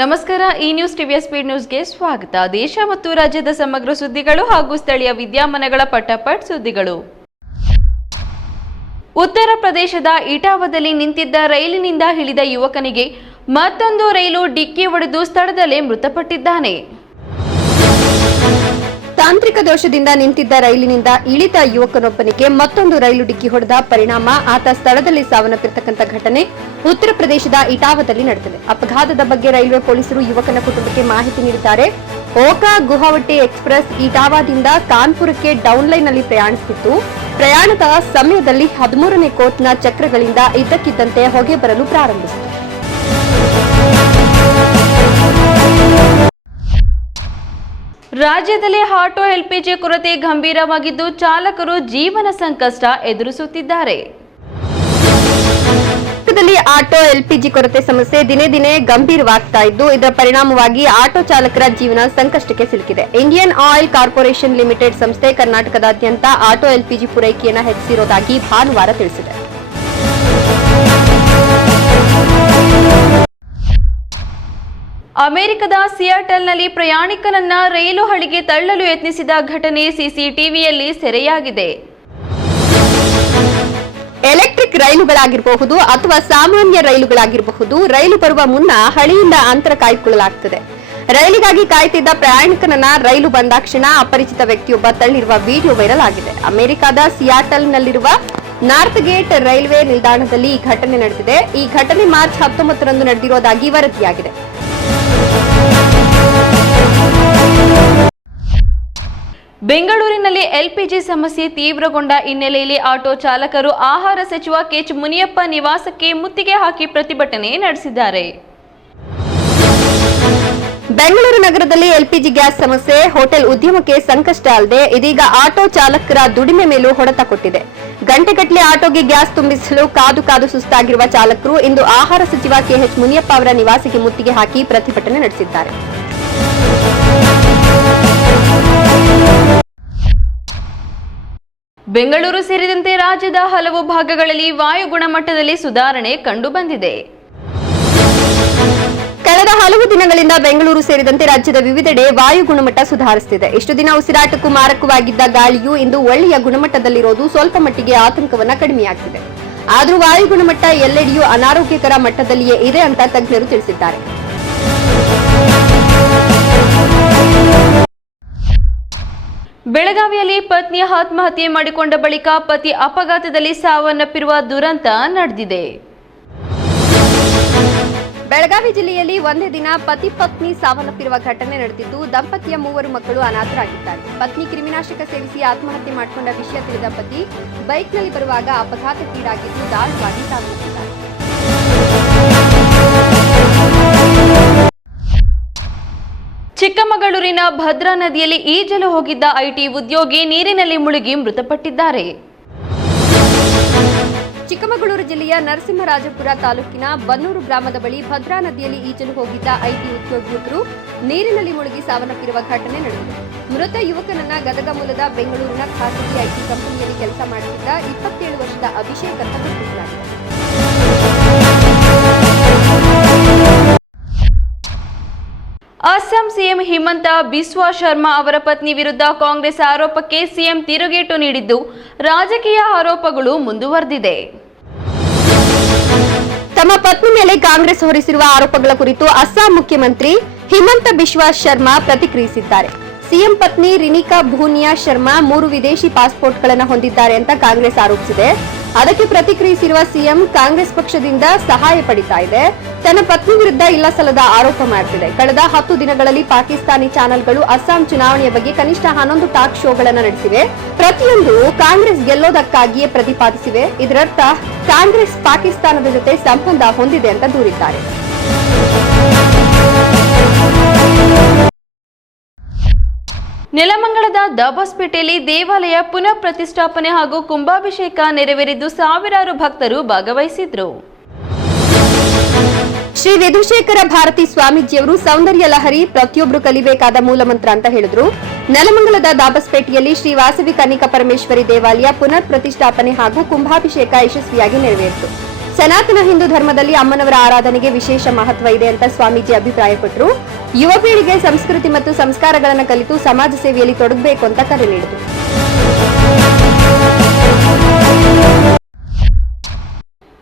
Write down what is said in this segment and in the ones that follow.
ನಮಸ್ಕಾರ. ಈ ನ್ಯೂಸ್ ಟಿವಿಯ ಸ್ಪೀಡ್ ನ್ಯೂಸ್ಗೆ ಸ್ವಾಗತ. ದೇಶ ಮತ್ತು ರಾಜ್ಯದ ಸಮಗ್ರ ಸುದ್ದಿಗಳು ಹಾಗೂ ಸ್ಥಳೀಯ ವಿದ್ಯಮಾನಗಳ ಪಟಾಪಟ್ ಸುದ್ದಿಗಳು. ಉತ್ತರ ಪ್ರದೇಶದ ಇಟಾವಾದಲ್ಲಿ ನಿಂತಿದ್ದ ರೈಲಿನಿಂದ ಇಳಿದ ಯುವಕನಿಗೆ ಮತ್ತೊಂದು ರೈಲು ಡಿಕ್ಕಿ ಹೊಡೆದು ಸ್ಥಳದಲ್ಲೇ ಮೃತಪಟ್ಟಿದ್ದಾನೆ. ತಾಂತ್ರಿಕ ದೋಷದಿಂದ ನಿಂತಿದ್ದ ರೈಲಿನಿಂದ ಇಳಿದ ಯುವಕನೊಬ್ಬನಿಗೆ ಮತ್ತೊಂದು ರೈಲು ಡಿಕ್ಕಿ ಹೊಡೆದ ಪರಿಣಾಮ ಆತ ಸ್ಥಳದಲ್ಲಿ ಸಾವನ್ನಪ್ಪಿರತಕ್ಕಂಥ ಘಟನೆ ಉತ್ತರ ಪ್ರದೇಶದ ಇಟಾವಾದಲ್ಲಿ ನಡೆದಿದೆ. ಅಪಘಾತದ ಬಗ್ಗೆ ರೈಲ್ವೆ ಪೊಲೀಸರು ಯುವಕನ ಕುಟುಂಬಕ್ಕೆ ಮಾಹಿತಿ ನೀಡಿದ್ದಾರೆ. ಓಕಾ ಗುವಾಹಟಿ ಎಕ್ಸ್ಪ್ರೆಸ್ ಇಟಾವಾದಿಂದ ಕಾನ್ಪುರಕ್ಕೆ ಡೌನ್ ಲೈನ್ ನಲ್ಲಿ ಪ್ರಯಾಣಿಸುತ್ತಿತ್ತು. ಪ್ರಯಾಣದ ಸಮಯದಲ್ಲಿ 13ನೇ ಕೋಚ್ನ ಚಕ್ರಗಳಿಂದ ಇದ್ದಕ್ಕಿದ್ದಂತೆ ಹೊಗೆ ಬರಲು ಪ್ರಾರಂಭಿಸಿತು. ರಾಜ್ಯದಲ್ಲಿ ಆಟೋ ಎಲ್ಪಿಜಿ ಕೊರತೆ ಗಂಭೀರವಾಗಿದ್ದು ಚಾಲಕರು ಜೀವನ ಸಂಕಷ್ಟ ಎದುರಿಸುತ್ತಿದ್ದಾರೆ. ಆಟೋ ಎಲ್ಪಿಜಿ ಕೊರತೆ ಸಮಸ್ಯೆ ದಿನೇ ದಿನೇ ಗಂಭೀರವಾಗ್ತಾ ಇದ್ದು ಇದರ ಪರಿಣಾಮವಾಗಿ ಆಟೋ ಚಾಲಕರ ಜೀವನ ಸಂಕಷ್ಟಕ್ಕೆ ಸಿಲುಕಿದೆ. ಇಂಡಿಯನ್ ಆಯಿಲ್ ಕಾರ್ಪೊರೇಷನ್ ಲಿಮಿಟೆಡ್ ಸಂಸ್ಥೆ ಕರ್ನಾಟಕದಾದ್ಯಂತ ಆಟೋ ಎಲ್ಪಿಜಿ ಪೂರೈಕೆಯನ್ನು ಹೆಚ್ಚಿಸಿರುವುದಾಗಿ ಭಾನುವಾರ ತಿಳಿಸಿದೆ. ಅಮೆರಿಕದ ಸಿಯಾಟಲ್ನಲ್ಲಿ ಪ್ರಯಾಣಿಕನನ್ನ ರೈಲು ಹಳಿಗೆ ತಳ್ಳಲು ಯತ್ನಿಸಿದ ಘಟನೆ ಸಿಸಿಟಿವಿಯಲ್ಲಿ ಸೆರೆಯಾಗಿದೆ. ಎಲೆಕ್ಟ್ರಿಕ್ ರೈಲುಗಳಾಗಿರಬಹುದು ಅಥವಾ ಸಾಮಾನ್ಯ ರೈಲುಗಳಾಗಿರಬಹುದು, ರೈಲು ಬರುವ ಮುನ್ನ ಹಳಿಯಿಂದ ಅಂತರ ಕಾಯ್ದುಕೊಳ್ಳಲಾಗುತ್ತದೆ. ರೈಲಿಗಾಗಿ ಕಾಯ್ತಿದ್ದ ಪ್ರಯಾಣಿಕನನ್ನ ರೈಲು ಬಂದಾಕ್ಷಣ ಅಪರಿಚಿತ ವ್ಯಕ್ತಿಯೊಬ್ಬ ತಳ್ಳಿರುವ ವಿಡಿಯೋ ವೈರಲ್ ಆಗಿದೆ. ಅಮೆರಿಕದ ಸಿಯಾಟಲ್ನಲ್ಲಿರುವ ನಾರ್ತ್ ಗೇಟ್ ರೈಲ್ವೆ ನಿಲ್ದಾಣದಲ್ಲಿ ಈ ಘಟನೆ ನಡೆದಿದೆ. ಈ ಘಟನೆ ಮಾರ್ಚ್ 19ರಂದು ನಡೆದಿರುವುದಾಗಿ ವರದಿಯಾಗಿದೆ. ಬೆಂಗಳೂರಿನಲ್ಲಿ ಎಲ್ಪಿಜಿ ಸಮಸ್ಯೆ ತೀವ್ರಗೊಂಡ ಹಿನ್ನೆಲೆಯಲ್ಲಿ ಆಟೋ ಚಾಲಕರು ಆಹಾರ ಸಚಿವ ಕೆಎಚ್ ಮುನಿಯಪ್ಪ ನಿವಾಸಕ್ಕೆ ಮುತ್ತಿಗೆ ಹಾಕಿ ಪ್ರತಿಭಟನೆ ನಡೆಸಿದ್ದಾರೆ. ಬೆಂಗಳೂರು ನಗರದಲ್ಲಿ ಎಲ್ಪಿಜಿ ಗ್ಯಾಸ್ ಸಮಸ್ಯೆ ಹೋಟೆಲ್ ಉದ್ಯಮಕ್ಕೆ ಸಂಕಷ್ಟ ಅಲ್ಲದೆ ಇದೀಗ ಆಟೋ ಚಾಲಕರ ದುಡಿಮೆ ಮೇಲೂ ಹೊಡೆತ ಕೊಟ್ಟಿದೆ. ಗಂಟೆಗಟ್ಟಲೆ ಆಟೋಗೆ ಗ್ಯಾಸ್ ತುಂಬಿಸಲು ಕಾದು ಕಾದು ಸುಸ್ತಾಗಿರುವ ಚಾಲಕರು ಇಂದು ಆಹಾರ ಸಚಿವ ಕೆಎಚ್ ಮುನಿಯಪ್ಪ ಅವರ ನಿವಾಸಕ್ಕೆ ಮುತ್ತಿಗೆ ಹಾಕಿ ಪ್ರತಿಭಟನೆ ನಡೆಸಿದ್ದಾರೆ. ಬೆಂಗಳೂರು ಸೇರಿದಂತೆ ರಾಜ್ಯದ ಹಲವು ಭಾಗಗಳಲ್ಲಿ ವಾಯು ಗುಣಮಟ್ಟದಲ್ಲಿ ಸುಧಾರಣೆ ಕಂಡುಬಂದಿದೆ. ಕಳೆದ ಹಲವು ದಿನಗಳಿಂದ ಬೆಂಗಳೂರು ಸೇರಿದಂತೆ ರಾಜ್ಯದ ವಿವಿಧೆಡೆ ವಾಯು ಗುಣಮಟ್ಟ ಸುಧಾರಿಸುತ್ತಿದೆ. ಇಷ್ಟು ದಿನ ಉಸಿರಾಟಕ್ಕೂ ಮಾರಕವಾಗಿದ್ದ ಗಾಳಿಯು ಇಂದು ಒಳ್ಳೆಯ ಗುಣಮಟ್ಟದಲ್ಲಿರೋದು ಸ್ವಲ್ಪ ಮಟ್ಟಿಗೆ ಆತಂಕವನ್ನ ಕಡಿಮೆಯಾಗಿದೆ. ಆದರೂ ವಾಯು ಗುಣಮಟ್ಟ ಎಲ್ಲೆಡೆಯೂ ಅನಾರೋಗ್ಯಕರ ಮಟ್ಟದಲ್ಲಿಯೇ ಇದೆ ಅಂತ ತಜ್ಞರು ತಿಳಿಸಿದ್ದಾರೆ. ಬೆಳಗಾವಿಯಲ್ಲಿ ಪತ್ನಿ ಆತ್ಮಹತ್ಯೆ ಮಾಡಿಕೊಂಡ ಬಳಿಕ ಪತಿ ಅಪಘಾತದಲ್ಲಿ ಸಾವನ್ನಪ್ಪಿರುವ ದುರಂತ ನಡೆದಿದೆ. ಬೆಳಗಾವಿ ಜಿಲ್ಲೆಯಲ್ಲಿ ಒಂದೇ ದಿನ ಪತಿ ಪತ್ನಿ ಸಾವನ್ನಪ್ಪಿರುವ ಘಟನೆ ನಡೆದಿದ್ದು ದಂಪತಿಯ 3 ಮಕ್ಕಳು ಅನಾಥರಾಗಿದ್ದಾರೆ. ಪತ್ನಿ ಕ್ರಿಮಿನಾಶಕ ಸೇವಿಸಿ ಆತ್ಮಹತ್ಯೆ ಮಾಡಿಕೊಂಡ ವಿಷಯ ತಿಳಿದ ಪತಿ ಬೈಕ್ನಲ್ಲಿ ಬರುವಾಗ ಅಪಘಾತಕ್ಕೀಡಾಗಿದ್ದು ದಾರುಣವಾಗಿ ಸಾವನ್ನಪ್ಪಿದ್ದಾರೆ. ಚಿಕ್ಕಮಗಳೂರಿನ ಭದ್ರಾ ನದಿಯಲ್ಲಿ ಈಜಲು ಹೋಗಿದ್ದ ಐಟಿ ಉದ್ಯೋಗಿ ನೀರಿನಲ್ಲಿ ಮುಳುಗಿ ಮೃತಪಟ್ಟಿದ್ದಾರೆ. ಚಿಕ್ಕಮಗಳೂರು ಜಿಲ್ಲೆಯ ನರಸಿಂಹರಾಜಪುರ ತಾಲೂಕಿನ ಬನ್ನೂರು ಗ್ರಾಮದ ಬಳಿ ಭದ್ರಾ ನದಿಯಲ್ಲಿ ಈಜಲು ಹೋಗಿದ್ದ ಐಟಿ ಉದ್ಯೋಗಿಯೊಬ್ಬರು ನೀರಿನಲ್ಲಿ ಮುಳುಗಿ ಸಾವನ್ನಪ್ಪಿರುವ ಘಟನೆ ನಡೆದಿದೆ. ಮೃತ ಯುವಕನನ್ನ ಗದಗ ಮೂಲದ ಬೆಂಗಳೂರಿನ ಖಾಸಗಿ ಐಟಿ ಕಂಪನಿಯಲ್ಲಿ ಕೆಲಸ ಮಾಡುತ್ತಿದ್ದ 27 ವರ್ಷದ ಅಭಿಷೇಕ್ ಅಂತ ಗುರುತಿಸಲಾಗಿದೆ. ಅಸ್ಸಾಂ ಸಿಎಂ ಹಿಮಂತ ಬಿಸ್ವಾ ಶರ್ಮಾ ಅವರ ಪತ್ನಿ ವಿರುದ್ಧ ಕಾಂಗ್ರೆಸ್ ಆರೋಪಕ್ಕೆ ಸಿಎಂ ತಿರುಗೇಟು ನೀಡಿದ್ದು ರಾಜಕೀಯ ಆರೋಪಗಳು ಮುಂದುವರೆದಿದೆ. ತಮ್ಮ ಪತ್ನಿ ಮೇಲೆ ಕಾಂಗ್ರೆಸ್ ಹೊರಿಸಿರುವ ಆರೋಪಗಳ ಕುರಿತು ಅಸ್ಸಾಂ ಮುಖ್ಯಮಂತ್ರಿ ಹಿಮಂತ ಬಿಸ್ವಾ ಶರ್ಮಾ ಪ್ರತಿಕ್ರಿಯಿಸಿದ್ದಾರೆ. ಸಿಎಂ ಪತ್ನಿ ರಿನಿಕಾ ಭೂನಿಯಾ ಶರ್ಮಾ 3 ವಿದೇಶಿ ಪಾಸ್ಪೋರ್ಟ್ಗಳನ್ನು ಹೊಂದಿದ್ದಾರೆ ಅಂತ ಕಾಂಗ್ರೆಸ್ ಆರೋಪಿಸಿದೆ. ಅದಕ್ಕೆ ಪ್ರತಿಕ್ರಿಯಿಸಿರುವ ಸಿಎಂ ಕಾಂಗ್ರೆಸ್ ಪಕ್ಷದಿಂದ ಸಹಾಯ ಪಡಿತಾ ಇದೆ, ತನ್ನ ಪತ್ನಿ ವಿರುದ್ಧ ಇಲ್ಲಸಲ್ಲದ ಆರೋಪ ಮಾಡುತ್ತಿದೆ. ಕಳೆದ 10 ದಿನಗಳಲ್ಲಿ ಪಾಕಿಸ್ತಾನಿ ಚಾನೆಲ್ಗಳು ಅಸ್ಸಾಂ ಚುನಾವಣೆಯ ಬಗ್ಗೆ ಕನಿಷ್ಠ 11 ಟಾಕ್ ಶೋಗಳನ್ನು ನಡೆಸಿವೆ. ಪ್ರತಿಯೊಂದು ಕಾಂಗ್ರೆಸ್ ಗೆಲ್ಲೋದಕ್ಕಾಗಿಯೇ ಪ್ರತಿಪಾದಿಸಿವೆ. ಇದರರ್ಥ ಕಾಂಗ್ರೆಸ್ ಪಾಕಿಸ್ತಾನದ ಜೊತೆ ಸಂಬಂಧ ಹೊಂದಿದೆ ಅಂತ ದೂರಿದ್ದಾರೆ. ನೆಲಮಂಗಲದ ದಾಬಸ್ಪೇಟೆಯಲ್ಲಿ ದೇವಾಲಯ ಪುನಃ ಪ್ರತಿಷ್ಠಾಪನೆ ಹಾಗೂ ಕುಂಭಾಭಿಷೇಕ ನೆರವೇರಿದ್ದು ಸಾವಿರಾರು ಭಕ್ತರು ಭಾಗವಹಿಸಿದ್ರು. ಶ್ರೀ ವಿಧುಶೇಖರ ಭಾರತಿ ಸ್ವಾಮೀಜಿಯವರು ಸೌಂದರ್ಯ ಲಹರಿ ಪ್ರತಿಯೊಬ್ಬರು ಕಲಿಬೇಕಾದ ಮೂಲಮಂತ್ರ ಅಂತ ಹೇಳಿದ್ರು. ನೆಲಮಂಗಲದ ದಾಬಸ್ಪೇಟೆಯಲ್ಲಿ ಶ್ರೀ ವಾಸವಿ ಕನ್ನಿಕಾ ಪರಮೇಶ್ವರಿ ದೇವಾಲಯ ಪುನರ್ ಪ್ರತಿಷ್ಠಾಪನೆ ಹಾಗೂ ಕುಂಭಾಭಿಷೇಕ ಯಶಸ್ವಿಯಾಗಿ ನೆರವೇರಿತು. ಸನಾತನ ಹಿಂದೂ ಧರ್ಮದಲ್ಲಿ ಅಮ್ಮನವರ ಆರಾಧನೆಗೆ ವಿಶೇಷ ಮಹತ್ವ ಇದೆ ಅಂತ ಸ್ವಾಮೀಜಿ ಅಭಿಪ್ರಾಯಪಟ್ಟರು. ಯುವ ಪೀಳಿಗೆ ಸಂಸ್ಕೃತಿ ಮತ್ತು ಸಂಸ್ಕಾರಗಳನ್ನು ಕಲಿತು ಸಮಾಜ ಸೇವೆಯಲ್ಲಿ ತೊಡಗಬೇಕು ಅಂತ ಕರೆ ನೀಡಿದರು.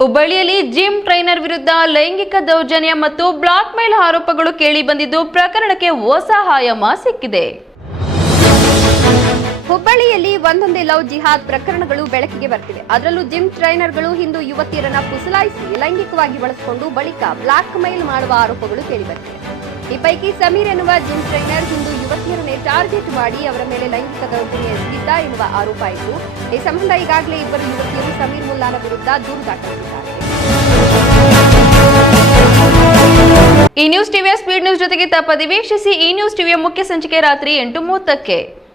ಹುಬ್ಬಳ್ಳಿಯಲ್ಲಿ ಜಿಮ್ ಟ್ರೈನರ್ ವಿರುದ್ಧ ಲೈಂಗಿಕ ದೌರ್ಜನ್ಯ ಮತ್ತು ಬ್ಲಾಕ್ ಮೇಲ್ ಆರೋಪಗಳು ಕೇಳಿ ಬಂದಿದ್ದು ಪ್ರಕರಣಕ್ಕೆ ಹೊಸ ಆಯಾಮ ಸಿಕ್ಕಿದೆ. ಹುಬ್ಬಳ್ಳಿಯಲ್ಲಿ ಒಂದೊಂದೇ ಲವ್ ಜಿಹಾದ್ ಪ್ರಕರಣಗಳು ಬೆಳಕಿಗೆ ಬರ್ತಿವೆ. ಅದರಲ್ಲೂ ಜಿಮ್ ಟ್ರೈನರ್ಗಳು ಹಿಂದೂ ಯುವತಿಯರನ್ನ ಪುಸಲಾಯಿಸಿ ಲೈಂಗಿಕವಾಗಿ ಬಳಸಿಕೊಂಡು ಬಳಿಕ ಬ್ಲಾಕ್ ಮೇಲ್ ಮಾಡುವ ಆರೋಪಗಳು ಕೇಳಿಬರ್ತಿವೆ. ಈ ಪೈಕಿ ಸಮೀರ್ ಎನ್ನುವ ಜಿಮ್ ಟ್ರೈನರ್ ಹಿಂದೂ ಯುವತಿಯರನ್ನೇ ಟಾರ್ಗೆಟ್ ಮಾಡಿ ಅವರ ಮೇಲೆ ಲೈಂಗಿಕ ದೌರ್ಜನ್ಯ ಎಸಗಿದ್ದ ಎನ್ನುವ ಆರೋಪ ಇದ್ದು, ಈ ಸಂಬಂಧ ಈಗಾಗಲೇ ಇಬ್ಬರು ಯುವತಿಯರು ಸಮೀರ್ ಮುಲ್ಲಾನ ವಿರುದ್ಧ ದೂರು ದಾಖಲಿಸಿದ್ದಾರೆ. ಈ ನ್ಯೂಸ್ ಟಿವಿಯ ಸ್ಪೀಡ್ ನ್ಯೂಸ್ ಜೊತೆಗೆ ತಪ್ಪದೆ ವೀಕ್ಷಿಸಿ. ಈ ನ್ಯೂಸ್ ಟಿವಿಯ ಮುಖ್ಯ ಸಂಚಿಕೆ ರಾತ್ರಿ 8:30ಕ್ಕೆ.